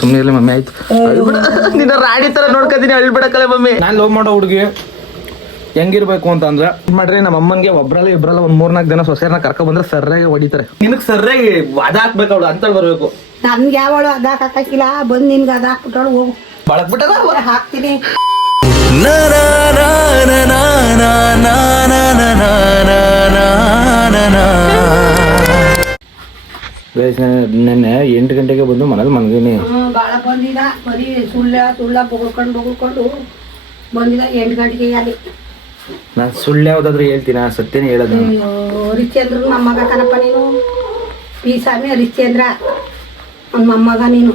ಸುಮ್ಮನೆ ಇರಲಿ ಮಮ್ಮಿ ಆಯ್ತು. ನಿನ್ನ ರಾಡಿ ತರ ನೋಡ್ಕೊತೀನಿ ಅಳ್ಬಿಡಕಲ್ಲ ಮಮ್ಮಿ. ನಾನು ಲವ್ ಮಾಡೋ ಹುಡುಗಿ ಹೆಂಗಿರ್ಬೇಕು ಅಂತ ಅಂದ್ರೆ ಮಾಡ್ರಿ ನಮ್ಮ ಅಮ್ಮನ್ಗೆ ಒಬ್ರಲ್ಲ ಇಬ್ರಲ್ಲ ಒಂದ್ 3-4 ದಿನ ಸೊಸೆಯರ್ನ ಕರ್ಕೊಂಡ್ ಬಂದ್ರೆ ಸರ್ರಾಗಿ ಹೊಡಿತಾರೆ. ನಿನಗ್ ಸರ್ರಾಗಿ ಅದ ಹಾಕ್ಬೇಕು ಅವಳು ಅಂತ ಬರ್ಬೇಕು. ನನ್ಗೆ ಯಾವಳು ಅದ ಹಾಕಿಲ್ಲ ಬಂದ್ ನಿನ್ಗೆ ಅದ ಹಾಕ್ಬಿಟ್ಟವಳು ಹೋಗು ಬಳಕ್ ಬಿಟ್ಟ ಹಾಕ್ತೀನಿ. ನೆನ್ನೆ 8 ಗಂಟೆಗೆ ಬಂದು ಮನೇಲಿ ಮನ್ಗೀನಿ. ಬಾಳ ಬಂದಿದ ಬರೀ ಸುಳ್ಳ ಬೊಗಳ್ಕೊಂಡು ಬಂದಿದ 8 ಗಂಟೆಗೆ ಅಲ್ಲಿ. ನಾನು ಸುಳ್ಳು ಯಾವ್ದಾದ್ರು ಹೇಳ್ತೀನಿ, ಸತ್ಯನೇ ಹೇಳೋದು. ಹರಿಶ್ಚಂದ್ರ ನಮ್ಮ ಮಗ ಕಣಪ್ಪ ನೀನು. ಪಿ ಸ್ವಾಮಿ ಹರಿಶ್ಚಂದ್ರ ನಮ್ಮ ಮೊಮ್ಮಗ ನೀನು.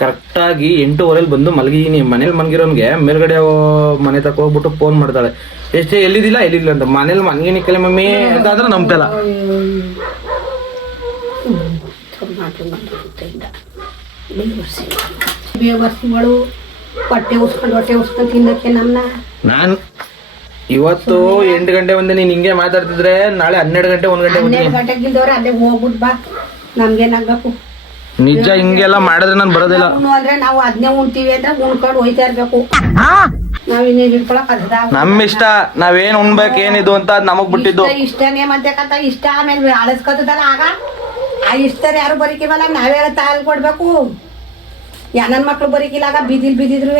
ಕರೆಕ್ಟಾಗಿ 8:15 ಬಂದು ಮಲಗಿದೀನಿ. ಮನೇಲಿ ಮನ್ಗಿರೋನ್ಗೆ ಮೇಲ್ಗಡೆ ಮನೆ ತಕ ಹೋಗ್ಬಿಟ್ಟು ಫೋನ್ ಮಾಡ್ತಾಳೆ, ಎಷ್ಟೇ ಎಲ್ಲಿದ್ದಿಲ್ಲ ಅಂತ. ಮನೇಲಿ ಮನ್ಗಿನಿ ಕಲೆ ಮಮ್ಮಿ ಅಂತ ಅಂದ್ರೆ ನಂಬ್ತಲ್ಲ. ಬೇವರ್ಸಿಗಳು ಹೊಟ್ಟೆ ಉಸ್ಕೊಂಡು ತಿನ್ನಕ್ಕೆ ನಮ್ನ. ನಾನು ಇವತ್ತು 8 ಗಂಟೆ ಬಂದೆ, ನೀನ್ ಹಿಂಗೆ ಮಾತಾಡ್ತಿದ್ರೆ ನಾಳೆ 12 ಗಂಟೆ 1 ಗಂಟೆ 12 ಗಂಟೆಗೆ ಇಲ್ದವ್ರೆ ಅಲ್ಲೇ ಹೋಗ್ಬಿಟ್ ಬಾ. ನಮ್ಗೇನಾಗ್ಬೇಕು ನಿಜ. ಹಿಂಗೆಲ್ಲ ಮಾಡಿದ್ರೆ ನಾನು ಬರೋದಿಲ್ಲ. ಅಂದ್ರೆ ನಾವು ಅದನ್ನೇ ಉಣ್ತೀವಿ ಅಂದ್ರೆ ಉಣ್ಕೊಂಡು ಹೋಯ್ತಾ ಇರ್ಬೇಕು. ನಾವ್ ಇನ್ನೇನ್ ಹಿಡ್ಕೊಳಕ್ ನಮ್ ಇಷ್ಟ, ನಾವೇನ್ ಉಣ್ಬೇಕು ಏನಿದು ಅಂತ ಅದ್ ನಮಗ್ ಬಿಟ್ಟಿದ್ದು. ಇಷ್ಟನೇ ಮಧ್ಯಾಕಂತ ಇಷ್ಟ ಆಮೇಲೆ ಅಳಸ್ಕೊತದಲ್ಲ ಆಗ ಆ ಇಷ್ಟರ ಯಾರು ಬರೀಕಿವಲ್ಲ ನಾವೇ ತಾಲ್ ಕೊಡ್ಬೇಕು. ನನ್ ಮಕ್ಳು ಬರೀಕಿಲ್ಲ ಆಗ ಬಿದ್ದಿದ್ರು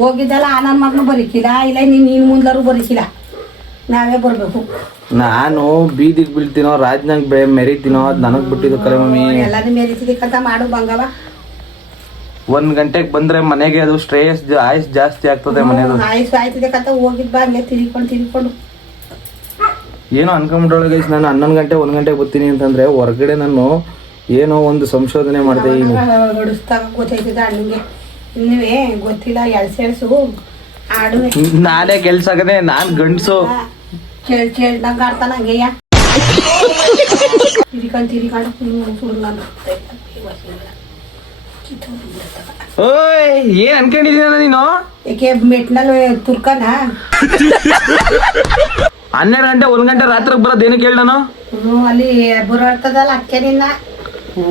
ಹೋಗಿದ್ದಲ್ಲ ಆ ನನ್ ಮಕ್ಳು ಬರೀಕಿಲ್ಲ ಇಲ್ಲ ನೀನ್ ಮುಂದ್ಲಾರು ಬರೀಕಿಲ್ಲ, ನಾವೇ ಬರ್ಬೇಕು. ನಾನು ಬೀದಿಗೆ ಬೀಳ್ತೀನೋ ರಾಜ್ನಾಗ್ ಮೆರಿತೀನೋ ಅದ್ ನನಗ್ ಬಿಟ್ಟಿದ್ದು ಕಲೆ ಮಮ್ಮಿ. ಎಲ್ಲಾನು ಮೆರಿತಿದಕ್ಕಂತ ಮಾಡು ಬಂಗವ. 1 ಗಂಟೆಗೆ ಬಂದ್ರೆ ಮನೆಗೆ ಅದು ಸ್ಟ್ರೇಸ್ ಆಯ್ಸ್ ಜಾಸ್ತಿ ಆಗ್ತದೆ. ಮನೆದು ಆಯ್ಸು ಆಯ್ತಿದಕ್ಕಂತ ಹೋಗಿದ್ ಬಾ ಹಂಗೆ ತಿರ್ಕೊಂಡು ಏನೋ ಅನ್ಕೊಂಬಿಟ್ಟೊಳಗೆ ಗೈಸ್. ನಾನು 11 ಗಂಟೆ 1 ಗಂಟೆಗೆ ಬರ್ತೀನಿ ಅಂತಂದ್ರೆ ಹೊರಗಡೆ ನಾನು ಏನೋ ಒಂದು ಸಂಶೋಧನೆ ಮಾಡ್ತಾ ಇದೀನಿ. ಹೊಡಿಸ್ದಾಗ ಗೊತ್ತಾಯ್ತದ ಅಣ್ಣಂಗೆ ಇನ್ನುವೇ ಗೊತ್ತಿಲ್ಲ. ಎಳ್ಸು ಆಡು ನಾನೇ ಕೆಲ್ಸ ಆಗದೆ, ನಾನ್ ಗಂಡ್ಸು. ಕೇಳ್ದಂಗ ಆಡ್ತಾನ ಹಂಗೆಯ ಓಯ್ ಏನ್ ಅನ್ಕೊಂಡಿದೀನ ನೀನು? ಏಕೆ ಮೆಟ್ನಲ್ಲಿ ತುರ್ಕನ 12 ಗಂಟೆ 1 ಗಂಟೆ ರಾತ್ರಿಗೆ ಬರೋದು ಏನಕ್ಕೆ ಹೇಳಿ ನಾನು? ಅಲ್ಲಿ ಬರ್ತದಲ್ಲ ಅಕ್ಕೆ ನಿನ್ನ.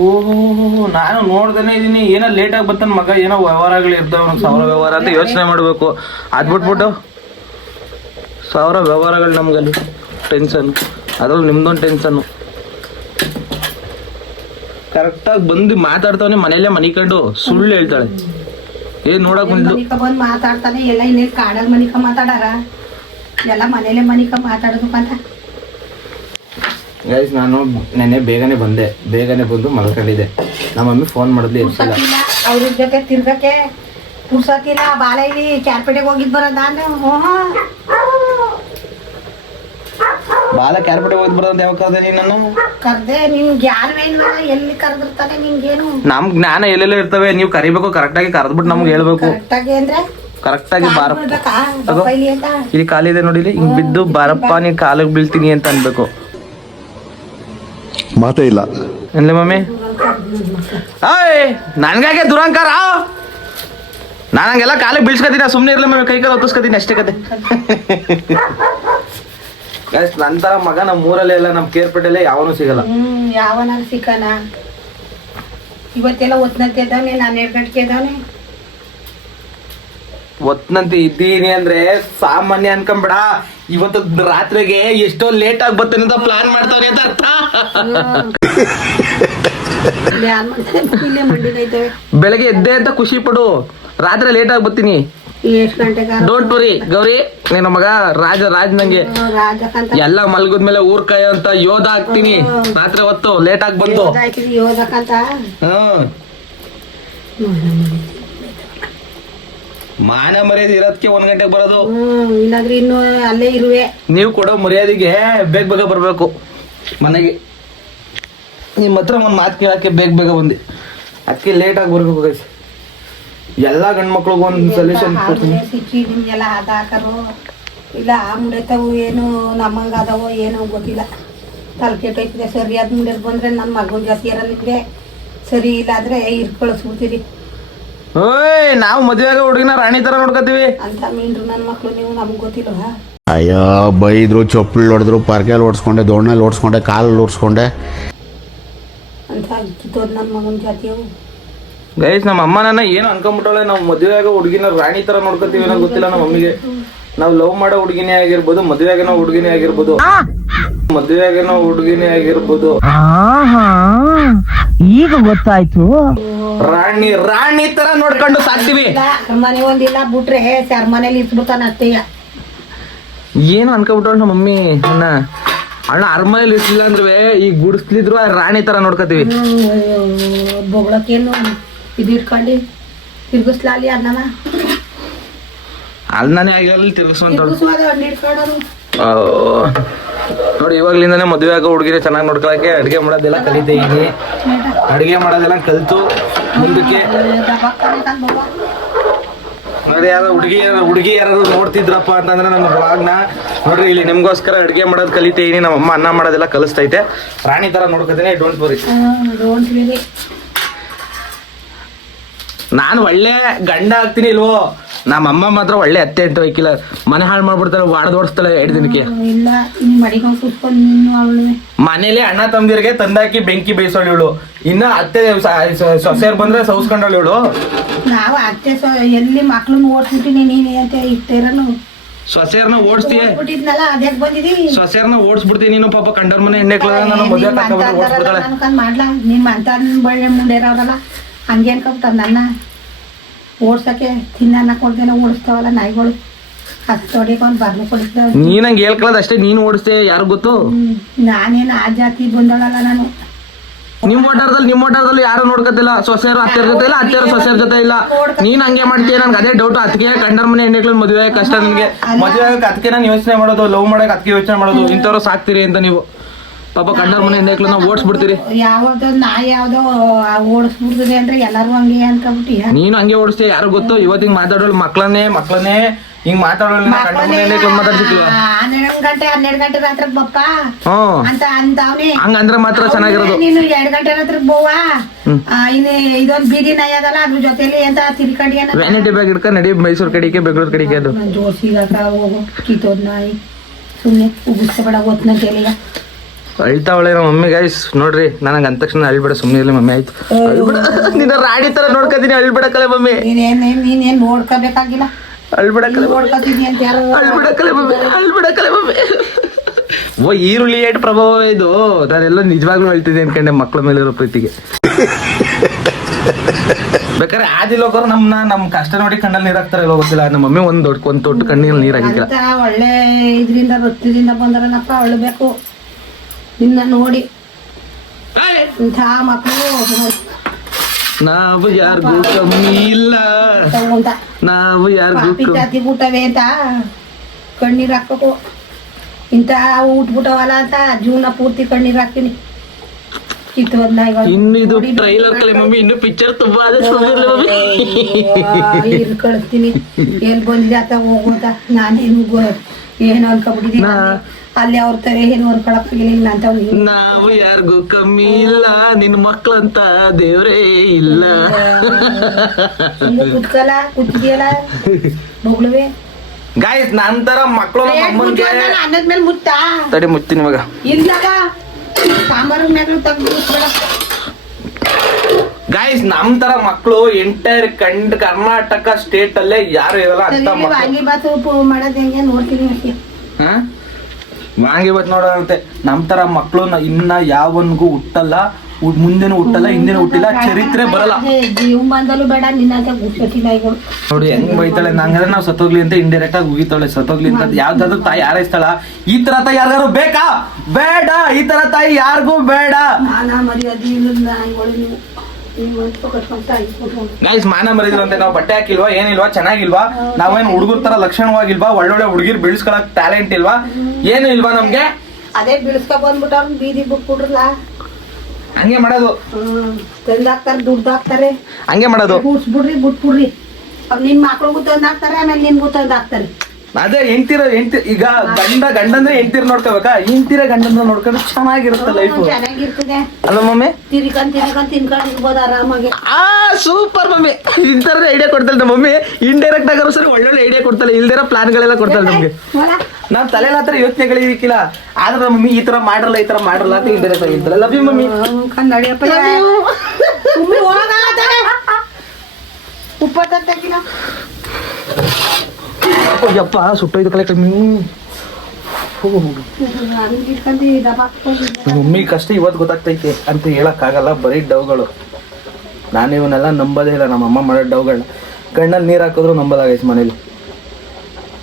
ಓಹೋ ನಾನು ನೋಡ್ದೇನೆ ಇದೀನಿ. ಏನೋ ಲೇಟ್ ಆಗಿ ಬರ್ತಾನ ಮಗ, ಏನೋ ವ್ಯವಹಾರಗಳು ಇರ್ತಾವ, 1000 ವ್ಯವಹಾರ ಅಂತ ಯೋಚನೆ ಮಾಡ್ಬೇಕು. ಅದ್ ಬಿಟ್ಬಿಟ್ಟು 1000 ವ್ಯವಹಾರಗಳು ನಮ್ಗಲ್ಲಿ ಟೆನ್ಷನ್, ಅದ್ರಲ್ಲಿ ನಿಮ್ದೊಂದು ಟೆನ್ಷನ್. ಕರೆಕ್ಟಾಗಿ ಬಂದು ಮಾತಾಡ್ತಾವನೆ ಮನೆಯಲ್ಲೇ ಮನಿಕೊಂಡು ಸುಳ್ಳು ಹೇಳ್ತಾಳೆ. ಏನ್ ನೋಡಕ್ ಬಂದು ಮಾತಾಡ್ತಾನೆ ಎಲ್ಲ ಇನ್ನೇನು ಕಾಡಲ್ಲಿ ಮನಿಕ ಮಾತಾಡಾರ ಎಲ್ಲ ಮನೇಲೆ ಮನಿಕ ಮಾತಾಡೋದಕ್ಕಂತ. ಗೈಸ್ ನಾನು ನೆನ್ನೆ ಬೇಗನೆ ಬಂದು ಮಲ್ಕೊಂಡಿದ್ದೆ. ನಮ್ಮ ಮಮ್ಮಿ ಫೋನ್ ಮಾಡಿದ್ಲಿ ಇರ್ತಿಲ್ಲ. ಅವ್ರ ಜೊತೆ ತಿರ್ಗಕ್ಕೆ ಪುರ್ಸತ್ತಿಲ್ಲ. ಬಾಲ ಇಲ್ಲಿ ಕ್ಯಾರ್ಪೇಟೆಗೆ ಹೋಗಿದ್ ಬರೋದ ಬಾಲ ಕ್ಯಾರ್ಪೇಟೆಗೆ ಹೋಗಿದ್ ಬರೋದಂತ ಯಾವಾಗ ಕರ್ದೆ ನೀನು? ಕರ್ದೆ ನಿನ್ ಜ್ಞಾನ ಎಲ್ಲಿ ಕರೆದಿರ್ತಾನೆ ನಿನ್ಗೇನು? ನಮ್ ಜ್ಞಾನ ಎಲ್ಲೆಲ್ಲ ಇರ್ತವೆ. ನೀವು ಕರಿಬೇಕು, ಕರೆಕ್ಟಾಗಿ ಕರೆದ್ಬಿಟ್ಟು ನಮ್ಗೆ ಹೇಳ್ಬೇಕು. ಕರೆಕ್ಟಾಗಿ ಅಂದ್ರೆ ಕರೆಕ್ಟಾಗಿ ಬಾರಪ್ಪ ಇಲ್ಲಿ ಕಾಲಿದೆ ನೋಡಿಲಿ, ಹಿಂಗ್ ಬಿದ್ದು ಬಾರಪ್ಪ ನೀನ್ ಕಾಲಿಗೆ ಬೀಳ್ತೀನಿ ಅಂತ ಅನ್ಬೇಕು. ಮಾತೇ ಇಲ್ಲ ಎನ್ಲೆ ಮಮ್ಮಿ? ಆಯ್ ನನ್ಗಾಗೆ ದುರಂಕಾರ. ನಾನು ಹಂಗೆಲ್ಲ ಕಾಲಿಗೆ ಬೀಳ್ಸ್ಕೊತೀನಿ, ಸುಮ್ಮನೆ ಇರ್ಲಿ ಮಮ್ಮಿ, ಕೈ ಕಾಲು ಒತ್ತಿಸ್ಕೊತೀನಿ ಅಷ್ಟೇ ಕತೆ. ನಂತರ ಮಗ ನಮ್ಮ ಊರಲ್ಲೇ ಇಲ್ಲ, ನಮ್ಮ ಕೇರ್ಪೇಟೆಲ್ಲೇ ಯಾವನೂ ಸಿಗಲ್ಲ. ಯಾವನಾರು ಸಿಕ್ಕನ? ಇವತ್ತೆಲ್ಲ ಒತ್ನಂತೆ ಇದ್ದಾವನೆ, ನಾನು 2 ಗಂಟೆಗೆ ಇದ್ದಾವನೆ. ಒತ್ನಂತೆ ಇದ್ದೀನಿ ಅಂದ್ರೆ ಸಾಮಾನ್ಯ ಅನ್ಕೊಂಬೇಡ. ಇವತ್ತು ರಾತ್ರಿಗೆ ಎಷ್ಟೋ ಲೇಟ್ ಆಗಿ ಬರ್ತಾನೆ ಅಂತ ಪ್ಲಾನ್ ಮಾಡ್ತಾವ್ರೆ ಅಂತ ಅರ್ಥ. ಬೆಳಗ್ಗೆ ಎದ್ದೆ ಅಂತ ಖುಷಿ ಪಡು, ರಾತ್ರಿ ಲೇಟ್ ಆಗಿ ಬರ್ತೀನಿ. ಎಷ್ಟು ಗಂಟೆಗೆ? ಡೋಂಟ್ ವರಿ ಗೌರಿ, ನಿನ್ನ ಮಗ ರಾಜ್ ನಂಗೆ ಎಲ್ಲ ಮಲ್ಗದ್ಮೇಲೆ ಊರ್ ಕಾಯ ಅಂತ ಯೋಧ ಆಗ್ತೀನಿ. ರಾತ್ರಿ ಹೊತ್ತು ಲೇಟ್ ಆಗಿ ಬಂದು ಮಾನ ಮರ್ಯಾದೆ ಇರೋದಕ್ಕೆ 1 ಗಂಟೆಗೆ ಬರೋದು. ಇಲ್ಲಾಂದ್ರೆ ಇನ್ನು ಅಲ್ಲೇ ಇರುವೆ. ನೀವು ಕೊಡೋ ಮರ್ಯಾದೆಗೆ ಬೇಗ ಬರ್ಬೇಕು ಮನೆಗೆ. ನಿಮ್ಮ ಹತ್ರ ಒಂದು ಮಾತು ಕೇಳಕ್ಕೆ ಬೇಗ ಬಂದು ಅದಕ್ಕೆ ಲೇಟ್ ಆಗಿ ಬರ್ಬೇಕು ಗೈಸ್. ಎಲ್ಲ ಗಂಡು ಮಕ್ಳಿಗೆ ಒಂದು ಸೊಲ್ಯೂಷನ್ ಕೊಡ್ತೀನಿ. ಸಿಕ್ಕಿ ನಿಮ್ಗೆಲ್ಲ ಅದ ಹಾಕರು ಇಲ್ಲ ಆ ಮುಂಡೆತವು ಏನು ನಮ್ಮಂಗ ಅದಾವೋ ಏನೋ ಗೊತ್ತಿಲ್ಲ. ತಲೆ ಕೆಟ್ಟೋಯ್ತಿದೆ. ಸರಿಯಾದ ಮುಂಡೆಗೆ ಬಂದ್ರೆ ನನ್ನ ಮಗನ ಜಾಸ್ತಿ ಇರೋ ನಿಮಗೆ ಸರಿ ಇಲ್ಲ ಆದ್ರೆ ಕಳಿಸ್ಬಿಡ್ತೀರಿ. ಓಯ್ ನಾವು ಮದುವೆಯಾಗ ಹುಡುಗಿನ ರಾಣಿ ತರ ನೋಡ್ಕೋತೀವಿ ಅಂತ ಮೀನ್ರು ನನ್ನ ಮಕ್ಳು ನೀವು ನಮ್ಗೆ ಗೊತ್ತಿಲ್ವಾ? ಅಯ್ಯೋ ಬೈದ್ರು, ಚಪ್ಪಲಿ ಹೊಡೆದ್ರು, ಪಾರ್ಕೆಲ್ ಓಡಿಸ್ಕೊಂಡೆ, ದೋಣಲ್ಲಿ ಓಡಿಸ್ಕೊಂಡೆ, ಕಾಲಲ್ಲಿ ಓಡಿಸ್ಕೊಂಡೆ ಅಂತ ಕಿತ್ತೋದ್ ನನ್ನ ಮಗನ ಜಾತಿಯವು. ಗೈಸ್ ನಮ್ಮ ಅಮ್ಮ ನನ್ನ ಏನು ಅನ್ಕೊಂಬಿಟ್ಟಳೆ, ನಾವು ಮದುವೆಯಾಗ ಹುಡುಗಿನ ರಾಣಿ ತರ ನೋಡ್ಕೊತೀವಿ ಅನ್ನೋ ಗೊತ್ತಿಲ್ಲ ನಮ್ಮ ಮಮ್ಮಿಗೆ. ನಾವು ಲವ್ ಮಾಡೋ ಹುಡುಗಿನೇ ಆಗಿರ್ಬೋದು, ಮದುವೆಯಾಗನೋ ಹುಡುಗಿನೇ ಆಗಿರ್ಬೋದು, ಮದುವೆಯಾಗನೋ ಹುಡುಗಿನೇ ಆಗಿರ್ಬೋದು. ಈಗ ಗೊತ್ತಾಯ್ತು. ರಾಣಿ ರಾಣಿ ತರ ನೋಡ್ಕೊಂಡು ಸಾಕ್ತಿವಿ. ಮನೆ ಒಂದಿಲ್ಲ ಬಿಟ್ರೆ ಸರ್ ಮನೇಲಿ ಇಟ್ಬಿಡ್ತಾನ ಅಷ್ಟೇ. ಏನು ಅನ್ಕೊಂಬಿಟ್ಟಳ ನಮ್ಮ ಮಮ್ಮಿ ಅಣ್ಣ ಅರಮನೇಲಿ ಇರ್ಲಿಲ್ಲ ಅಂದ್ರೆ ಈಗ ಗುಡಿಸ್ಲಿದ್ರು ರಾಣಿ ತರ ನೋಡ್ಕೊತೀವಿ. ಬೊಗಳಕ್ಕೇನು ಇದು ಇಟ್ಕೊಂಡು ತಿರ್ಗಿಸ್ಲಾ ಅಲ್ಲಿ ಅನ್ನನ ಅಲ್ಲಾನೇ ಆಗಿರಲಿ ತಿರ್ಗಿಸುವಂತ ಇಟ್ಕೊಳ್ಳೋದು. ನೋಡಿ ಇವಾಗ್ಲಿಂದಾನೆ ಮದುವೆ ಆಗೋ ಹುಡುಗಿನ ಚೆನ್ನಾಗಿ ನೋಡ್ಕೊಳಕ್ಕೆ ಅಡುಗೆ ಮಾಡೋದೆಲ್ಲ ಕಲಿತಾ ಇದೀನಿ. ಅಡುಗೆ ಮಾಡೋದೆಲ್ಲ ಕಲಿತು ಮುಂದಕ್ಕೆ ನೋಡಿ ಯಾರೋ ಹುಡುಗಿ ಯಾರು ನೋಡ್ತಿದ್ರಪ್ಪ ಅಂತಂದ್ರೆ ನನ್ನ ಬ್ಲಾಗ್ನ ನೋಡ್ರಿ, ಇಲ್ಲಿ ನಿಮ್ಗೋಸ್ಕರ ಅಡುಗೆ ಮಾಡೋದು ಕಲಿತಾ ಇದೀನಿ. ನಮ್ಮ ಅಮ್ಮ ಅನ್ನ ಮಾಡೋದೆಲ್ಲ ಕಲಿಸ್ತೈತೆ. ರಾಣಿ ತರ ನೋಡ್ಕೊತೀನಿ, ಡೋಂಟ್ ವರಿ. ನಾನು ಒಳ್ಳೆ ಗಂಡ ಆಗ್ತೀನಿ ಇಲ್ವೋ, ನಮ್ಮ ಅಮ್ಮ ಮಾತ್ರ ಒಳ್ಳೆ ಅತ್ತೆ ಅಂತ ಹೋಯ್ಕಿಲ್ಲ. ಮನೆ ಹಾಳು ಮಾಡ್ಬಿಡ್ತಾಳೆ, ವಾಡದೋಡಿಸ್ತಾಳೆ 2 ದಿನಕ್ಕೆ. ಇಲ್ಲ ಮಡಿಕೊಂಡು ಕೂತ್ಕೊಂಡು ನೀನು ಅವಳು ಮನೇಲಿ ಅಣ್ಣ ತಮ್ಮದಿರಿಗೆ ತಂದಾಕಿ ಬೆಂಕಿ ಬೇಯಿಸೋಳು ಇವಳು. ಇನ್ನ ಅತ್ತೆ ಸೊಸೆಯರ್ ಬಂದ್ರೆ ಸೌಸ್ಕೊಂಡಳು ಇವಳು. ನಾವು ಅತ್ತೆ ಎಲ್ಲಿ ಮಕ್ಳನ್ನ ಓಡಿಸ್ಬಿಟ್ಟಿನಿ ನೀನೇ ಅಂತ ಇಟ್ಟಿರನು. ಸೊಸೆಯರ್ನ ಓಡಿಸ್ತೀಯ, ಬಿಟ್ಟಿದ್ನಲ್ಲ ಅದೇ ಬಂದಿದಿ. ಸೊಸೆಯರ್ನ ಓಡಿಸ್ಬಿಡ್ತೀನಿ ನೀನು. ಪಾಪ ಕಂಡರ್ ಮನೆ ಎಣ್ಣೆ ನಾನು ಮದುವೆ ಓಡಿಸ್ಬಿಡ್ತಾಳೆ. ಮಾಡ್ಲಾ ನಿಮ್ಮ ಅಂತ ಬಳ್ಳಿ ಮುಂಡೇರವ್ರಲ್ಲ ಹಂಗೆ ಅನ್ಕೊಬಿಟ್ಟ ನನ್ನ ಓಡ್ಸಕ್ಕೆ ತಿನ್ನ ಕೊಡ್ದೆಲ್ಲ ಓಡಿಸ್ತಾವಲ್ಲ ನಾಯಿಗಳು. ಹತ್ತು ಹೊಡಿಕೊಂಡು ಬರ್ಲು ಕೊಡಿಸ್ತಾವ. ನೀನ್ ಹಂಗೆ ಹೇಳ್ಕೊಳ್ಳೋದು ಅಷ್ಟೇ, ನೀನು ಓಡಿಸ್ತೇ ಯಾರು ಗೊತ್ತು. ನಾನೇನು ಆ ಜಾತಿ ಬಂದಳಲ್ಲ ನಾನು. ನಿಮ್ ಓಟಾರದಲ್ಲಿ ಯಾರು ನೋಡ್ಕೊತಿಲ್ಲ. ಸೊಸೆಯರು ಅತ್ತೆಯರ ಜೊತೆ ಇಲ್ಲ, ಅತ್ತೆಯರು ಸೊಸೆಯರ ಜೊತೆ ಇಲ್ಲ. ನೀನ್ ಹಂಗೆ ಮಾಡ್ತೀಯ, ನನ್ಗೆ ಅದೇ ಡೌಟ್. ಅದಕ್ಕೆ ಕಂಡರ್ ಮನೆ ಹೆಣ್ಣಿಕ್ಳು ಮದುವೆ ಕಷ್ಟ ನಿನ್ಗೆ. ಮದುವೆ ಆಗಕ್ಕೆ ಅದಕ್ಕೆ ನಾನು ಯೋಚನೆ ಮಾಡೋದು, ಲವ್ ಮಾಡಕ್ಕೆ ಅದಕ್ಕೆ ಯೋಚನೆ ಮಾಡೋದು. ಇಂಥವ್ರು ಸಾಕ್ತೀರಿ ಅಂತ ನೀವು. ಪಾಪ ಕಂಡರ್ ಮನೆ ಹೆಣ್ಣಿಕ್ಳು ನಾವು ಓಡಿಸ್ಬಿಡ್ತೀರಿ. ಯಾವ್ದೋ ನಾಯಿ ಯಾವ್ದೋ ಓಡಿಸ್ಬಿಡ್ತದೆ ಅಂದ್ರೆ ಎಲ್ಲರೂ ಹಂಗೆ ಅನ್ಕೊಂಬಿಟ್ಟಿಯ. ನೀನು ಹಂಗೆ ಓಡಿಸ್ತೀಯ ಯಾರು ಗೊತ್ತು. ಇವತ್ತಿಗೆ ಮಾತಾಡೋಳು ಮಕ್ಳನ್ನೇ ಹಿಂಗ್ ಮಾತಾಡೋಳು. ಕಂಡರ್ ಮನೆ ಹೆಣ್ಣಿಕ್ಳು ಮಾತಾಡ್ತಿದ್ವಿ. 12 ಗಂಟೆ ರಾತ್ರಿ ಬಪ್ಪ ಹ್ಮ್ ಅಂತ ಅಂದವ್ನಿ. ಹಂಗಂದ್ರೆ ಮಾತ್ರ ಚೆನ್ನಾಗಿರೋದು. ನೀನು 2 ಗಂಟೆ ರಾತ್ರಿ ಬೋವಾ ಇದೊಂದ್ ಬೀದಿ ನಾಯಿ ಅದಲ್ಲ ಅದ್ರ ಜೊತೆಲಿ ಅಂತ ತಿರ್ಕಂಡಿ ವ್ಯಾನಿಟಿ ಬ್ಯಾಗ್ ಇಟ್ಕೊಂಡು ನಡಿ ಮೈಸೂರು ಕಡೆಗೆ ಬೆಂಗಳೂರು ಕಡೆಗೆ. ಅದು ಜೋರ್ಸಿಗಾಕ ಹೋಗು ಕಿತ್ತೋದ್ ನಾಯಿ ಸುಮ್ಮನೆ ಉಗಿಸ್ಬೇಡ ಗೊತ್ತಂತೇಳಿ. ಅಳ್ತಾವಳೆ ನಮ್ಮ ಮಮ್ಮಿ. ಗೈಸ್ ನೋಡ್ರಿ, ನನಗೆ ಅಂದ ತಕ್ಷಣ ಅಳ್ಬೇಡ, ಸುಮ್ಮನೆ ಇರಲಿ ಮಮ್ಮಿ. ಆಯ್ತು ನಿನ್ನ ರಾಣಿ ತರ ನೋಡ್ಕೊತೀನಿ, ಅಳ್ಬಿಡಕಲೆ ಮಮ್ಮಿ. ನೀನೇನ್ ನೋಡ್ಕೋಬೇಕಾಗಿಲ್ಲ, ಅಳ್ಬಿಡಕಲೆ ನೋಡ್ಕೊತೀನಿ ಅಂತ ಯಾರು ಅಳ್ಬಿಡಕಲೆ ಮಮ್ಮಿ, ಅಳ್ಬಿಡಕಲೆ ಮಮ್ಮಿ. ಓ ಈರುಳ್ಳಿ ಏಟ್ ಪ್ರಭಾವ ಇದು. ನಾನೆಲ್ಲ ನಿಜವಾಗ್ಲೂ ಹೇಳ್ತಿದ್ದೆ ಅನ್ಕಂಡೆ ಮಕ್ಳ ಮೇಲೆ ಇರೋ ಪ್ರೀತಿಗೆ. ಬೇಕಾದ್ರೆ ಆದಿಲ್ಲೋಕರು ನಮ್ ಕಷ್ಟ ನೋಡಿ ಕಣ್ಣಲ್ಲಿ ನೀರ್ ಹಾಕ್ತಾರೆ ಗೊತ್ತಿಲ್ಲ. ನಮ್ಮ ಮಮ್ಮಿ ಒಂದ್ ತೊಟ್ಟು ಕಣ್ಣಲ್ಲಿ ನೀರ್ ಹಾಕಿಲ್ಲ. ಒಳ್ಳೆ ಇದ್ರಿಂದ ರಕ್ತದಿಂದ ಬಂದರನಪ್ಪ ಅಳ್ಬೇಕು ನಿನ್ನ ನೋಡಿ. ಇಂಥ ಮಕ್ಕಳು ನಾವು ಯಾರಿಗೂ ಕಮ್ಮಿ ಇಲ್ಲ, ನಾವು ಯಾರಿಗೂ ಜಾತಿ ಊಟವೇ ಅಂತ ಕಣ್ಣೀರ್ ಹಾಕ್ಬೇಕು. ಇಂಥ ಊಟ್ಬಿಟ್ಟವಲ್ಲ ಅಂತ ಜೀವನ ಪೂರ್ತಿ ಕಣ್ಣೀರ್ ಹಾಕ್ತೀನಿ. ಇನ್ನಿದು ಟ್ರೈಲರ್ ಕಲಿ ಮಮ್ಮಿ, ಇನ್ನು ಪಿಕ್ಚರ್ ತುಂಬಾ ಕಳಿಸ್ತೀನಿ. ಎಲ್ಲಿ ಬಂದಿದೆ ಅಂತ ಹೋಗೋದ ನಾನೇನು ಏನು ಅನ್ಕೊಬಿಟ್ಟಿದ್ದೀನಿ. ಅಲ್ಲಿ ಅವ್ರ ತರ ಏನು ಅನ್ಕೊಳಕ್ಕಾಗಿಲ್ಲ ಅಂತ. ನಾವು ಯಾರಿಗೂ ಕಮ್ಮಿ ಇಲ್ಲ, ನಿನ್ ಮಕ್ಳಂತ ದೇವ್ರೇ ಇಲ್ಲ. ಕುತ್ಕಲ್ಲ ಕೂತಿದ್ಯಲ್ಲ ಮಗಳುವೆ. ಗಾಯ್ಸ್ ನಂತರ ಮಕ್ಕಳು ಅನ್ನದ್ಮೇಲೆ ಮುತ್ತಾ ತಡಿ ಮುತ್ತೀನಿ ಇವಾಗ. ಇಲ್ಲಾಗ ಸಾಂಬಾರು ಮೇಲೆ ತೆಗ್ದು ಗಾಯ್ಸ್ ನಮ್ ತರ ಮಕ್ಕಳು ಎಂಟೈರ್ ಕರ್ನಾಟಕ ಸ್ಟೇಟ್ ಅಲ್ಲೇ ಯಾರು ಇರಲ್ಲ ಅಂತ. ವಾಂಗಿಬಾತು ಮಾಡೋದ್ ಹೆಂಗೆ ನೋಡ್ತೀನಿ. ವಾಂಗಿಬಾತ್ ನೋಡೋದಂತೆ. ನಮ್ ತರ ಮಕ್ಕಳು ಇನ್ನ ಯಾವನ್ಗೂ ಹುಟ್ಟಲ್ಲ, ಮುಂದೆನೂ ಹುಟ್ಟಲ್ಲ, ಹಿಂದೆನೂ ಹುಟ್ಟಿಲ್ಲ, ಚರಿತ್ರೆ ಬರಲ್ಲ. ಜೀವಮಾನದಲ್ಲೂ ಬೇಡ ನಿನ್ನಂತ ಗುಟ್ಟಿಲ್ಲ. ನೋಡಿ ಹೆಂಗ್ ಬೈತಾಳೆ. ನಂಗಂದ್ರೆ ನಾವು ಸತ್ತೋಗ್ಲಿ ಅಂತ ಇಂಡೈರೆಕ್ಟ್ ಆಗಿ ಉಗಿತಾಳೆ. ಸತ್ತೋಗ್ಲಿ ಅಂತ ಯಾವ್ದಾದ್ರು ತಾಯಿ ಯಾರೈಸ್ತಾಳ. ಈ ತರ ತಾಯಿ ಯಾರು ಬೇಕಾ? ಬೇಡ. ಈ ತರ ತಾಯಿ ಯಾರಿಗೂ ಬೇಡ. ಗೈಸ್ ಮಾನ ಮರಿದ್ರು ಅಂತ ನಾವು ಬಟ್ಟೆ ಹಾಕಿಲ್ವಾ, ಏನಿಲ್ವಾ, ಚೆನ್ನಾಗಿಲ್ವಾ, ನಾವೇನು ಹುಡುಗರ ತರ ಲಕ್ಷಣವಾಗಿಲ್ವಾ, ಒಳ್ಳೊಳ್ಳೆ ಹುಡುಗಿರ್ ಬೆಳೆಸ್ಕೊಳಕ್ ಟ್ಯಾಲೆಂಟ್ ಇಲ್ವಾ, ಏನು ಇಲ್ವಾ ನಮ್ಗೆ? ಅದೇ ಬಿಡಿಸ್ಕೊ ಬಂದ್ಬಿಟ್ಟು ಅವ್ರನ್ನ ಬೀದಿ ಬಿಟ್ಬಿಡ್ರಲ್ಲ. ಹಂಗೆ ಮಾಡೋದು. ತಂದಾಕ್ತಾರ, ದುಡ್ಡು ಹಾಕ್ತಾರೆ, ಹಂಗೆ ಮಾಡೋದು. ಬಿಡ್ರಿ ಬಿಟ್ಬಿಡ್ರಿ. ನಿನ್ ಮಕ್ಳಿಗೂ ತಂದಾಕ್ತಾರೆ, ಆಮೇಲೆ ನಿನ್ಗೂ ತಂದಾಕ್ತಾರೆ. ಅದೇ ಈಗ ಗಂಡಂದ್ರೆ ಹೆಂಡ್ತಿರ್ ನೋಡ್ಕೋಬೇಕಾ? ಹೆಂಡ್ತಿರ ಗಂಡಂದ್ರ ನೋಡ್ಕೊಂಡು ಚೆನ್ನಾಗಿರುತ್ತೆ ಲೈಫ್. ಚೆನ್ನಾಗಿರ್ತದೆ ಅಲ್ಲ ಮಮ್ಮಿ? ತಿನ್ಕೊಂಡಿರ್ಬೋದು ಆರಾಮಾಗಿ. Super mummy. ಇಂತರ ಐಡಿಯಾ ಕೊಡ್ತಾಳೆ ನಮ್ಮ ಮಮ್ಮಿ. ಇಂಡೈರೆಕ್ಟ್ ಆಗಿರೋ ಸರಿ ಒಳ್ಳೊಳ್ಳೆ ಐಡಿಯಾ ಕೊಡ್ತಾಳೆ. ಇಲ್ದಿರೋ ಪ್ಲಾನ್ ಗಳೆಲ್ಲ ಕೊಡ್ತಾಳೆ ನಮ್ಗೆ. ನಾವ್ ತಲೆಲ್ಲ ಹತ್ರ ಯೋಚನೆಗಳಿರ್ಕಿಲ್ಲ, ಆದ್ರೆ ನಮ್ಮ ಮಮ್ಮಿ ಈ ತರ ಮಾಡಲ್ಲ ಅಂತ ಇಂಡೈರೆಕ್ಟ್ ಆಗಿರ್ತಾಳೆ. Love you mummy. ಕನ್ನಡಿಯಪ್ಪ ಹಾಕಿದ ಯಪ್ಪ ಸುಟ್ಟೋಯ್ತು ಕಲೆ ಕಮ್ಮಿ. ಇಟ್ಕೊಂಡು ದಬ ಹಾಕ್ಕೊಂಡು ಮಮ್ಮಿ ಕಷ್ಟ ಇವತ್ತು ಗೊತ್ತಾಗ್ತೈತೆ ಅಂತ ಹೇಳಕ್ಕಾಗಲ್ಲ. ಬರೀ ಡವ್ಗಳು. ನಾನು ಇವನ್ನೆಲ್ಲ ನಂಬೋದೇ ಇಲ್ಲ. ನಮ್ಮ ಅಮ್ಮ ಮಾಡೋ ಡವ್ಗಳನ್ನ ಕಣ್ಣಲ್ಲಿ ನೀರು ಹಾಕಿದ್ರು ನಂಬೋದಾಗೈತೆ ಮನೇಲಿ.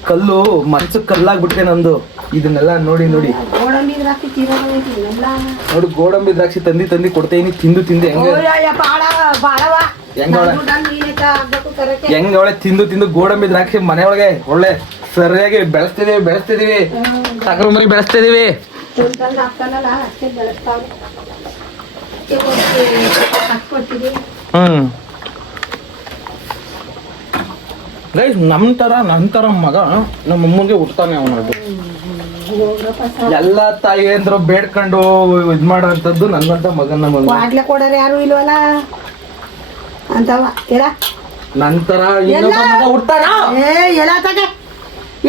ಕಲ್ಲು ಮನ್ಸಕ್ಕೆ ಕಲ್ಲಾಗ್ಬಿಟ್ಟೆ ನಂದು. ಇದನ್ನೆಲ್ಲ ನೋಡಿ ನೋಡಿ ಗೋಡಂಬಿ ದ್ರಾಕ್ಷಿ ತೀರೋದೈತಿ ಎಲ್ಲ. ನೋಡಿ ಗೋಡಂಬಿ ದ್ರಾಕ್ಷಿ ತಂದು ಕೊಡ್ತೇನಿ. ತಿಂದು ಹೆಂಗೆ ಹೆಂಗೆ ಅವಳೆ ತಿಂದು ಗೋಡಂಬಿ ದ್ರಾಕ್ಷಿ ಮನೆಯೊಳಗೆ ಒಳ್ಳೆ ಸರಿಯಾಗಿ ಬೆಳೆಸ್ತಿದೀವಿ ಸಗರ ಮರಿ ಬೆಳೆಸ್ತಿದೀವಿ. ಗೈಸ್ ನನ್ನ ತರ ಮಗ ನಮ್ಮ ಅಮ್ಮಂಗೆ ಹುಡ್ತಾನೆ ಅವನದು. ಎಲ್ಲ ತಾಯಿಯಂದ್ರು ಬೇಡ್ಕೊಂಡು ಇದ್ ಮಾಡೋಂಥದ್ದು ನನ್ನಂತ ಮಗನ ಮಗ. ಆಗ್ಲೇ ಕೊಡೋರು ಯಾರು ಇಲ್ವಲ್ಲ ಅಂತವ ಹೇಳ. ನಂತರ ಇನ್ನೊಬ್ಬ ಮಗ ಹುಡ್ತಾನ. ಎಲ್ಲ ತಗೆ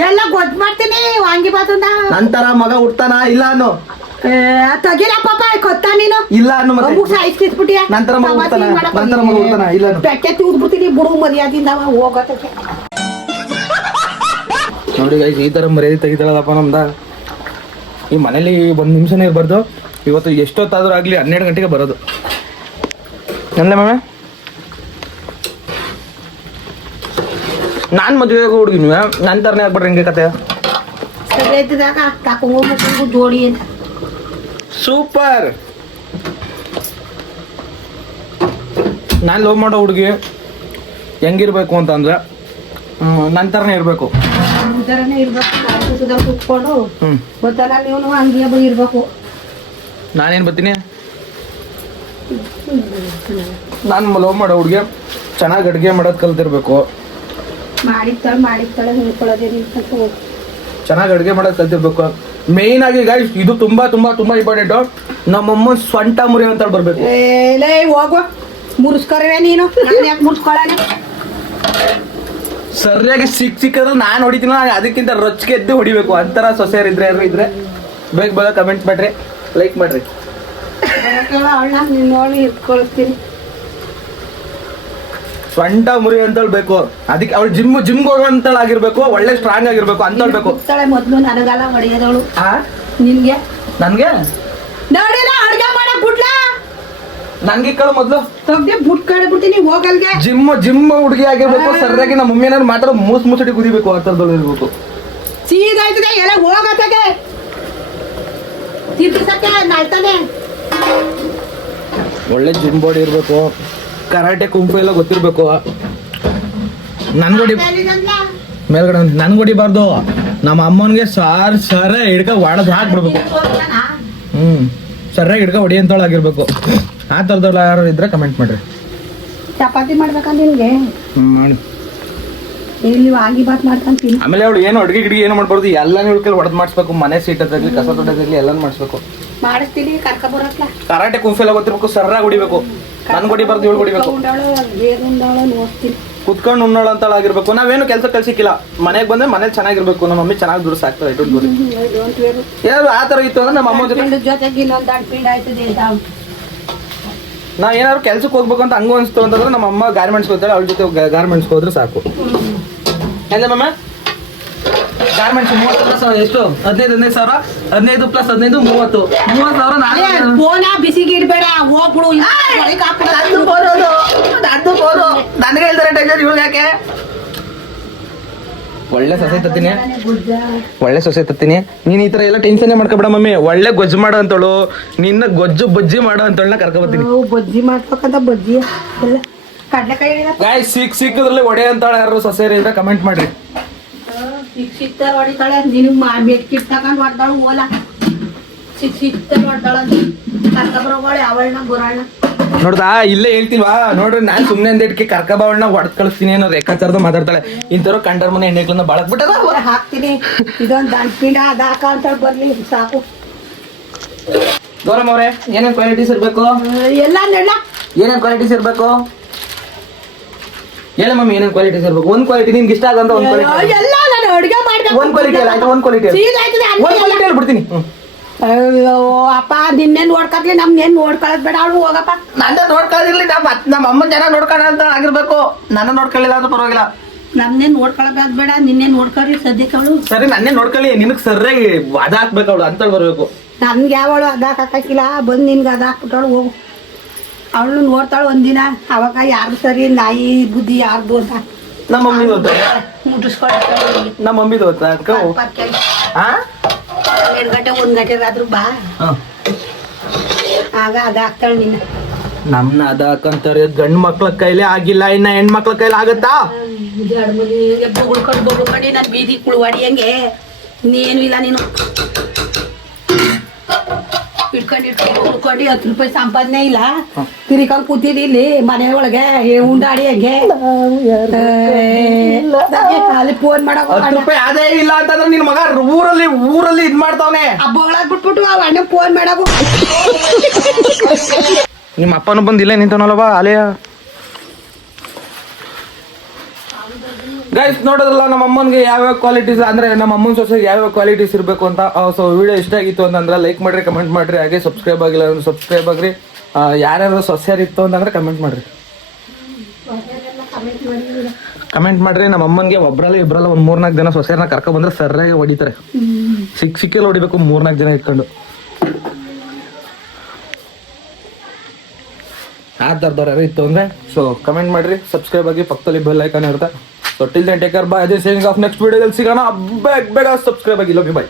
ಎಲ್ಲ ಗೊತ್ತು ಮಾಡ್ತೀನಿ ವಾಂಗಿ ಬಾತುಂದ. ನಂತರ ಮಗ ಹುಡ್ತಾನ ಇಲ್ಲ ಅನ್ನೋ. ತಗಿಲ ಪಾಪ ಕೊತ್ತ ನೀನು ಇಲ್ಲ ಅನ್ನೋ. ಮತ್ತೆ ಸಾಯಿಸ್ಬಿಟ್ಟಿಯ ನಂತರ ಮಗ ಹುಡ್ತಾನ ಇಲ್ಲ ಅನ್ನೋ. ಬೆಟ್ಟೆ ತೂದ್ಬಿಡ್ತೀನಿ ಬಿಡು ಮರ್ಯಾದಿಂದ ಹೋಗತ್ತೆ. ನೋಡಿ ಗೈಸ್ ಈ ತರ ಮರ್ಯಾದೆ ತೆಗಿತಾಳದಪ್ಪ ನಮ್ದ. ಈ ಮನೇಲಿ ಒಂದು ನಿಮಿಷನೇ ಇರಬಾರ್ದು. ಇವತ್ತು ಎಷ್ಟೊತ್ತಾದ್ರೂ ಆಗ್ಲಿ 12 ಗಂಟೆಗೆ ಬರೋದು. ಎಲ್ಲ ಮ್ಯಾಮ ನಾನು ಮದುವೆಗೆ ಹುಡುಗಿನಿ ನನ್ನ ಥರನೇ ಆಗ್ಬಿಡ್ರಿ ಹಿಂಗೆ ಕತೆ. ಜೋಡಿ ಅಂತ ಸೂಪರ್. ನಾನು ಲವ್ ಮಾಡೋ ಹುಡುಗಿ ಹೆಂಗಿರ್ಬೇಕು ಅಂತಂದ್ರೆ ನನ್ನ ಥರನೇ ಇರಬೇಕು. ಇರ್ಬೇಕು ಕುತ್ಕೊಂಡು ಗೊತ್ತಲ್ಲ ನೀವು ಹಂಗೆ ಇರ್ಬೇಕು. ನಾನೇನು ಬರ್ತೀನಿ. ನಾನು ಲವ್ ಮಾಡೋ ಹುಡುಗಿ ಚೆನ್ನಾಗಿ ಅಡುಗೆ ಮಾಡೋದು ಕಲ್ತಿರ್ಬೇಕು. ಮಾಡಿರ್ತಾಳೆ ಹೇಳ್ಕೊಳ್ಳೋದೇ ಚೆನ್ನಾಗಿ ಅಡುಗೆ ಮಾಡೋದು ಕಲ್ತಿರ್ಬೇಕು. ಮೇಯ್ನ್ ಆಗಿ ಗೈಸ್ ಇದು ತುಂಬಾ ತುಂಬಾ ತುಂಬಾ ಇಂಪಾರ್ಟೆಂಟು. ನಮ್ಮಮ್ಮ ಸ್ವಂಟ ಮುರಿ ಅಂತ ಬರ್ಬೇಕು. ಹೋಗು ಮುರ್ಸ್ಕೊರವೇ ನೀನು. ಯಾಕೆ ಮುರ್ಸ್ಕೊಳ್ಳೋಣ ಸರಿಯಾಗಿ ಸಿಕ್ಕಿದ್ರೆ ನಾನು ಹೊಡಿತೀನಿ. ಅದಕ್ಕಿಂತ ರೊಚ್ಚಿಗೆ ಎದ್ದು ಹೊಡಿಬೇಕು. ಅಂತರ ಸೊಸೆಯರಿದ್ರೆ ಯಾರು ಇದ್ರೆ ಬೇಗ ಕಮೆಂಟ್ ಮಾಡ್ರಿ, ಲೈಕ್ ಮಾಡ್ರಿ. ಅವಳನ್ನ ನೋಡಿ ಇಟ್ಕೊಳ್ತೀನಿ. ಸ್ವಂಟ ಮುರಿ ಅಂತೇಳಿ ಬೇಕು. ಅದಕ್ಕೆ ಅವಳು ಜಿಮ್ಗೆ ಹೋಗೋಂತಳು ಆಗಿರ್ಬೇಕು. ಒಳ್ಳೆ ಸ್ಟ್ರಾಂಗ್ ಆಗಿರ್ಬೇಕು ಅಂತ ಬೇಕು. ಮೊದ್ಲು ನನಗಲ್ಲ ಹೊಡೆಯೋದವಳು ಆ ನಿನ್ಗೆ ನನ್ಗೆ ನೋಡಿಲ್ಲ ಅಡ್ಗೆ ಮಾಡಕ್ ಬಿಡ್ಲಾ. ನನ್ಗೆ ಕಳು ಮೊದ್ಲು ತಗ್ದೆ ಬುಟ್ ಕಡೆ ಬಿಡ್ತೀನಿ ಹೋಗಲ್ಗೆ. ಜಿಮ್ ಹುಡುಗಿ ಆಗಿರ್ಬೇಕು. ಸರಿಯಾಗಿ ನಮ್ಮ ಮಮ್ಮಿ ಏನಾದ್ರು ಮಾತ್ರ ಮುಸುಡಿ ಕುದಿಬೇಕು. ಆ ಥರದಲ್ಲಿ ಇರ್ಬೇಕು. ಸೀದಾಯ್ತದೆ ಎಲ್ಲ ಹೋಗತ್ತಾಗೆ ತಿರ್ಸಕ್ಕೆ ನಾಳ್ತಾನೆ. ಒಳ್ಳೆ ಜಿಮ್ ಬಾಡಿ ಇರ್ಬೇಕು. ಕರಾಟೆ ಕುಂಫು ಎಲ್ಲ ಗೊತ್ತಿರ್ಬೇಕು. ನನ್ಗೊಡಿ ಮೇಲ್ಗಡೆ ನನ್ಗೊಡಿಬಾರ್ದು. ನಮ್ಮ ಅಮ್ಮನಿಗೆ ಸರ ಹಿಡ್ಕ ಹೊಡೆದು ಹಾಕ್ಬಿಡ್ಬೇಕು. ಸರಿಯಾಗಿ ಹಿಡ್ಕ ಹೊಡಿ ಅಂತೊಳಗಿರ್ಬೇಕು. ಆ ಥರದವ್ರು ಯಾರು ಇದ್ರೆ ಕಮೆಂಟ್ ಮಾಡ್ರಿ. ಚಪಾತಿ ಮಾಡ್ಬೇಕಂತ ನಿನ್ಗೆ ಮಾಡಿ. ಇಲ್ಲಿ ವಾಂಗಿ ಬಾತ್ ಮಾಡ್ಕೊಂತೀನಿ. ಆಮೇಲೆ ಅವಳು ಏನು ಅಡುಗೆ ಗಿಡಿಗೆ ಏನು ಮಾಡ್ಬಾರ್ದು. ಎಲ್ಲಾನು ಇಳ್ಕಲ್ಲಿ ಹೊಡೆದು ಮಾಡಿಸ್ಬೇಕು. ಮನೆ ಸೀಟದಾಗಲಿ ಕಸ ತೊಡೋದಾಗಲಿ ಎಲ್ಲಾನು ಮಾಡಿಸ್ಬೇಕು. ಮಾಡಿಸ್ತೀನಿ ಕರ್ಕ ಬರತ್ಲ. ಕರಾಟೆ ಕುಂಫು ಎಲ್ಲ ಗೊತ್ತಿರ್ಬೇಕು. ಸರಾಗಿ ಹೊಡಿಬೇಕು. ನನ್ ಹೊಡಿಬಾರ್ದು ಇವಳು ಹೊಡಿಬೇಕು. ನೋಡ್ತೀನಿ ಕುತ್ಕೊಂಡು ಉಣ್ಣೋಳು ಅಂತ ಆಗಿರ್ಬೇಕು. ನಾವೇನು ಕೆಲಸ ಕಲ್ಸಿಕ್ಕಿಲ್ಲ. ಮನೆಗೆ ಬಂದ್ರೆ ಮನೇಲಿ ಚೆನ್ನಾಗಿರ್ಬೇಕು. ನಮ್ಮ ಮಮ್ಮಿ ಚೆನ್ನಾಗಿ ದುಡ್ಡು ಸಾಕ್ತಾರೆ. ಏನಾದ್ರು ಆ ಥರ ಇತ್ತು ಅಂದ್ರೆ ನಮ್ಮ ಅಮ್ಮ ಜೊತೆಗೆ ಇನ್ನೊಂದು ದೊಡ್ಡ ಪಿಂಡ್ ಆಯ್ತದೆ. ನಾ ಏನಾದ್ರು ಕೆಲ್ಸಕ್ಕೆ ಹೋಗ್ಬೇಕು ಅಂತ ಹಂಗೂ ಅನಿಸ್ತು ಅಂತಂದ್ರೆ ನಮ್ಮ ಅಮ್ಮ ಗಾರ್ಮೆಂಟ್ಸ್ ಹೋಗ್ತಾರೆ. ಅವ್ರ ಜೊತೆ ಗಾರ್ಮೆಂಟ್ಸ್ಗೆ ಹೋದ್ರೆ ಸಾಕು. ಎಂದಮ್ಮ ಗಾರ್ಮೆಂಟ್ಸ್ 30,000 ಎಷ್ಟು 15 ಸಾವಿರ 15 ಪ್ಲಸ್ 15 30,000 ಫೋನ ಬಿಸಿಗೆ ಇಡ್ಬೇಡ ಹೋಗ್ಬಿಡು. ನನಗೆ ಹೇಳ್ತಾರೆ ಟೈಲರ್ ಇವಳು ಯಾಕೆ. ಒಳ್ಳೆ ಸೊಸೆ ತತ್ತೀನಿ. ನೀನ್ ಈ ತರ ಎಲ್ಲ ಟೆನ್ಷನ್ ಮಾಡ್ಕೊಬೇಡ ಮಮ್ಮಿ. ಒಳ್ಳೆ ಗೊಜ್ಜು ಮಾಡೋ ಅಂತಳು. ನಿನ್ನ ಬಜ್ಜಿ ಮಾಡೋ ಅಂತಳನ್ನ ಕರ್ಕೊಬತ್ತೀನಿ. ಬಜ್ಜಿ ಮಾಡ್ಬೇಕಂತ ಬಜ್ಜಿ ಎಲ್ಲ ಕಡ್ಲೆಕಾಯಿ ಗಾಯ್ ಸಿಕ್ಕದ್ರಲ್ಲಿ ಒಡೆ ಅಂತಾಳ ಯಾರು ಸೊಸೆಯರಿಂದ ಕಮೆಂಟ್ ಮಾಡ್ರಿ. ಸಿಕ್ತಾರ ಹೊಡಿತಾಳೆ. ನೀನು ಬೆಕ್ಕಿಟ್ ತಗೊಂಡು ಹೊಡ್ದಾಳು ಓಲ ಸಿಕ್ತಾರ ಹೊಡ್ದಾಳ ಕರ್ಕೊಬರೋಗಳು ಅವಳನ್ನ ಬರೋಣ ನೋಡ್ದಾ ಇಲ್ಲೇ ಹೇಳ್ತೀವಾ. ನೋಡ್ರಿ ನಾನ್ ಸುಮ್ನೆ ಅಂದಿಟ್ಕೆ ಕರ್ಕಬ ಅವಳನ್ನ ಹೊಡೆದ್ ಕಳಿಸ್ತೀನಿ ಅನ್ನೋ ರೇಖಾಚಾರದ ಮಾತಾಡ್ತಾಳೆ. ಇಂಥವ್ರು ಕಂಡರ್ ಮನೆ ಹೆಣ್ಣೆಗಳನ್ನ ಬಾಳಕ್ ಬಿಟ್ಟದ ಹಾಕ್ತೀನಿ. ಇದೊಂದು ದಂಡ್ಪಿಂಡ ಅದಾಕ ಅಂತ ಬರ್ಲಿ ಸಾಕು. ಗೌರಮ್ಮ ಅವ್ರೆ ಏನೇನ್ ಕ್ವಾಲಿಟೀಸ್ ಇರ್ಬೇಕು. ಎಲ್ಲ ನೆಳ್ಳ ಏನೇನ್ ಕ್ವಾಲಿಟೀಸ್ ಇರ್ಬೇಕು ಹೇಳ ಮಮ್ಮಿ. ಏನೇನ್ ಕ್ವಾಲಿಟೀಸ್ ಇರ್ಬೇಕು. ಒಂದ್ ಕ್ವಾಲಿಟಿ ನಿಮ್ಗೆ ಇಷ್ಟ ಆಗಂತ ಒಂದ್ ಕ್ವಾಲಿಟಿ. ಎಲ್ಲ ನಾನು ಅಡುಗೆ ಮಾಡ್ಬೇಕು. ಒಂದ್ ಕ್ವಾಲಿಟಿ ಅಲ್ಲ. ಒಂದ್ ಕ್ವಾಲಿಟಿ ಹೇಳ್ಬಿಡ್ತೀನಿ. ಅಯ್ಯೋ ಅಪ್ಪ ನಿನ್ನೆ ನೋಡ್ಕೊತ್ಲಿ ನಮ್ನೇನ್ ನೋಡ್ಕೊಳ್ಳೋದ್ ಬೇಡ ಅವಳು ಹೋಗಪ್ಪ. ನನ್ನ ನೋಡ್ಕೊಳ್ಳಿರ್ಲಿ ನಮ್ಮ ಅಮ್ಮನ ಜನ ನೋಡ್ಕೊಳ್ಳ ಅಂತ ಆಗಿರ್ಬೇಕು. ನನ್ನ ನೋಡ್ಕೊಳ್ಳಿಲ್ಲ ಅಂದ್ರೆ ಪರವಾಗಿಲ್ಲ. ನಮ್ನೇನ್ ನೋಡ್ಕೊಳ್ಳೋದ್ ಬೇಡ, ನಿನ್ನೆ ನೋಡ್ಕೊಳ್ರಿ ಸದ್ಯಕ್ಕೆ ಅವಳು. ಸರಿ ನನ್ನೇ ನೋಡ್ಕೊಳ್ಳಿ, ನಿನಗ್ ಸರಿಯಾಗಿ ಅದ ಹಾಕ್ಬೇಕು ಅವಳು ಅಂತ ಬರ್ಬೇಕು. ನನ್ಗೆ ಯಾವಳು ಅದಾಕ್ ಹಾಕಿಲ್ಲ, ಬಂದು ನಿನ್ಗೆ ಅದ ಹಾಕ್ಬಿಟ್ಟವಳು ಹೋಗು. ಅವಳು ನೋಡ್ತಾಳು ಒಂದಿನ, ಅವಾಗ ಯಾರ್ದು ಸರಿ ನಾಯಿ ಬುದ್ಧಿ ಯಾರ್ದು ಅಂತ ನಮ್ಮ ಮಮ್ಮಿದು ಗೊತ್ತಾ? ಮುಟ್ಟಿಸ್ಕೊಂಡು ನಮ್ಮ ಮಮ್ಮಿದು ಗೊತ್ತಾ? ಅದಕ್ಕೆ 2 ಗಂಟೆ 1 ಗಂಟೆಗಾದ್ರೂ ಬಾ, ಆಗ ಅದ ಹಾಕ್ತಾಳೆ ನಿನ್ನ. ನಮ್ನ ಅದ ಹಾಕಂತಾರೆ ಗಂಡು ಮಕ್ಳ ಕೈಲಿ ಆಗಿಲ್ಲ, ಇನ್ನ ಹೆಣ್ಮಕ್ಳ ಕೈಲಿ ಆಗತ್ತಾ? ಬೊಗಳ್ಕೊಂಡು ನಾನು ಬೀದಿ ಕುಳುವಾಡಿ ಹಂಗೆ ನೀನು ಇಲ್ಲ. ನೀನು ಇಟ್ಕೊಂಡು 10 ರೂಪಾಯಿ ಸಂಪಾದನೆ ಇಲ್ಲ, ತಿರ್ಕೊಂಡು ಕೂತಿದ್ದಿ ಇಲ್ಲಿ ಮನೆ ಒಳಗೆ ಉಂಡಾಡಿ ಹಂಗೆ. ಅಲ್ಲಿ ಫೋನ್ ಮಾಡೋ 10 ರೂಪಾಯಿ ಅದೇ ಇಲ್ಲ ಅಂತಂದ್ರೆ ನಿನ್ ಮಗ ಊರಲ್ಲಿ ಇದ್ ಮಾಡ್ತಾವನೆ. ಹಬ್ಬಗಳಾಗ್ ಬಿಟ್ಬಿಟ್ಟು ಅವ್ ಅಣ್ಣ ಫೋನ್ ಮಾಡಾಕು. ನಿಮ್ಮ ಅಪ್ಪನೂ ಬಂದಿಲ್ಲ ನಿಂತವನಲ್ವಾ ಅಲೆಯ. ಗೈಸ್ ನೋಡೋದ್ರಲ್ಲ ನಮ್ಮ ಅಮ್ಮನಿಗೆ ಯಾವ್ಯಾವ ಕ್ವಾಲಿಟೀಸ್ ಅಂದ್ರೆ ನಮ್ಮ ಅಮ್ಮನ ಸೊಸೆಗೆ ಯಾವ್ಯಾವ ಕ್ವಾಲಿಟೀಸ್ ಇರಬೇಕು ಅಂತ. ಸೊ ವಿಡಿಯೋ ಇಷ್ಟ ಆಗಿತ್ತು ಅಂತಂದ್ರೆ ಲೈಕ್ ಮಾಡ್ರಿ, ಕಮೆಂಟ್ ಮಾಡ್ರಿ, ಹಾಗೆ ಸಬ್ಸ್ಕ್ರೈಬ್ ಆಗಿಲ್ಲ ಅಂದ್ರೆ ಸಬ್ಸ್ಕ್ರೈಬ್ ಆಗ್ರಿ. ಯಾರ್ಯಾರು ಸೊಸೆಯರ್ ಇತ್ತು ಅಂತಂದ್ರೆ ಕಮೆಂಟ್ ಮಾಡ್ರಿ. ಕಮೆಂಟ್ ಮಾಡ್ರಿ. ನಮ್ಮ ಅಮ್ಮನಿಗೆ ಇಬ್ರಲ್ಲ ಒಂದ್ 3-4 ಜನ ಸೊಸೆಯರ್ನ ಕರ್ಕೊ ಬಂದ್ರೆ ಸರಿಯಾಗಿ ಹೊಡಿತಾರೆ. ಸಿಕ್ಕೆಲ್ಲ ಹೊಡಿಬೇಕು 3-4 ಜನ ಇಟ್ಕೊಂಡು. ಆ ಥರದವ್ರು ಯಾರು ಇತ್ತು ಅಂದ್ರೆ ಸೊ ಕಮೆಂಟ್ ಮಾಡ್ರಿ, ಸಬ್ಸ್ಕ್ರೈಬ್ ಆಗಿ, ಪಕ್ಕದಲ್ಲಿ ಬೆಲ್ ಐಕಾನ್ ಇರುತ್ತೆ. So till then take care, bye. ಅದೇ ಸೇವಿಂಗ್ ಆಫ್ ನೆಕ್ಸ್ಟ್ ವಿಡಿಯೋದಲ್ಲಿ ಸಿಗೋಣ. ಬೇಗ ಸಬ್ಸ್ಕ್ರೈಬ್ ಆಗಿ. Love you, by.